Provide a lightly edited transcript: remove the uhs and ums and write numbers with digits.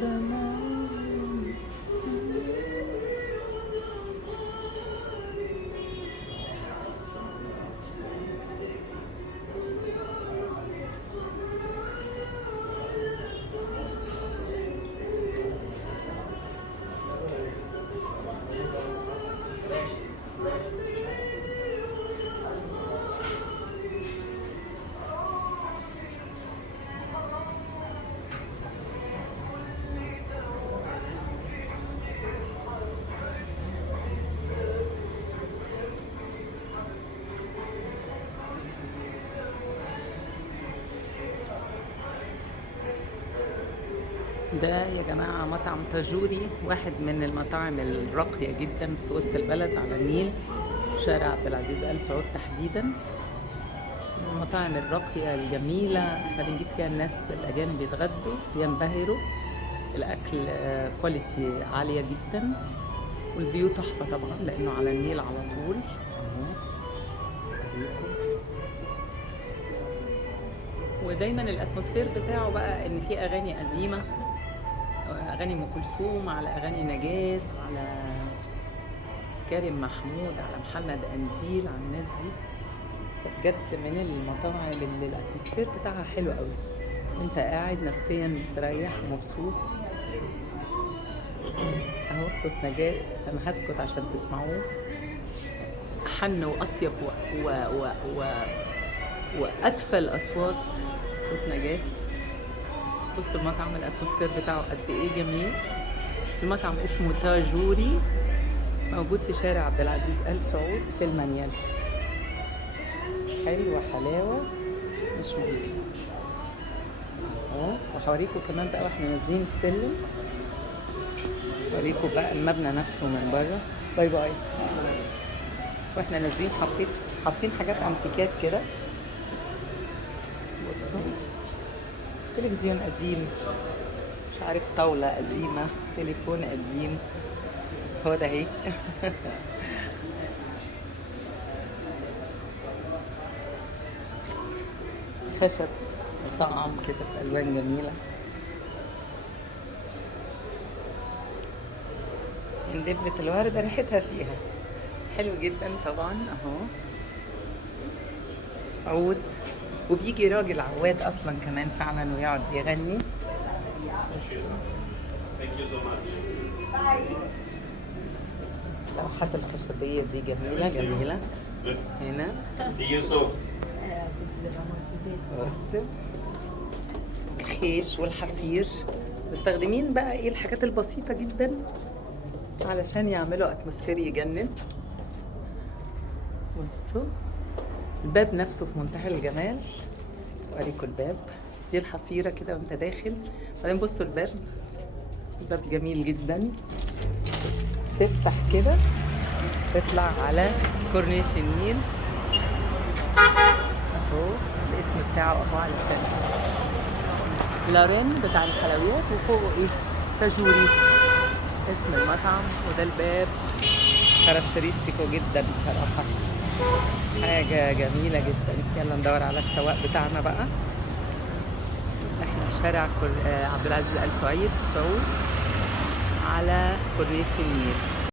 دمعي. ده يا جماعة مطعم تاجوري، واحد من المطاعم الراقية جدا في وسط البلد على النيل، شارع عبد العزيز آل سعود تحديدا. من المطاعم الراقية الجميلة، احنا بنجيب فيها الناس الأجانب يتغدوا ينبهروا. الأكل كواليتي عالية جدا، والفيو تحفة طبعا لأنه على النيل على طول. ودايما الاتموسفير بتاعه بقى ان في اغاني قديمه، اغاني ام كلثوم، على اغاني نجاة، على كريم محمود، على محمد قنديل، على الناس دي. فبجد من المطاعم اللي الاتموسفير بتاعها حلو قوي، انت قاعد نفسيا مستريح ومبسوط. اهو صوت نجاة، انا هسكت عشان تسمعوه. احن واطيب و وادفى الاصوات صوت نجاة. بصوا المطعم الاتموسفير بتاعه قد ايه جميل. المطعم اسمه تاجوري، موجود في شارع عبد العزيز آل سعود في المنيل. حلوة حلاوة مش ممكن. وهوريكم كمان بقى واحنا نازلين السلم، اوريكم بقى المبنى نفسه من بره. باي باي. واحنا نازلين حاطين حاجات انتيكات كده. بصوا تلفزيون قديم، مش عارف، طاولة قديمة، تليفون قديم. هو ده اهي. خشب طعم كده بألوان جميلة. دبلة الوردة ريحتها فيها حلو جدا طبعا. اهو عود، وبيجي راجل عواد اصلا كمان فعلا ويقعد يغني. بس اللوحات الخشبية دي جميلة جميلة. هنا بس الخيش والحصير، مستخدمين بقى ايه الحاجات البسيطة جدا علشان يعملوا اتموسفير يجنن. بصوا الباب نفسه في منتهى الجمال. اوريكم الباب، دي الحصيرة كده وانت داخل. بعدين بصوا الباب جميل جدا، تفتح كده تطلع على كورنيش النيل. اهو الاسم بتاعه اهو علشان لارين بتاع الحلويات، وفوقه ايه تاجوري اسم المطعم. وده الباب كاركترستيكو جدا بصراحة، حاجة جميلة جدا. يلا ندور على السواق بتاعنا بقى. احنا في شارع عبد العزيز آل سعود على كورنيش النيل.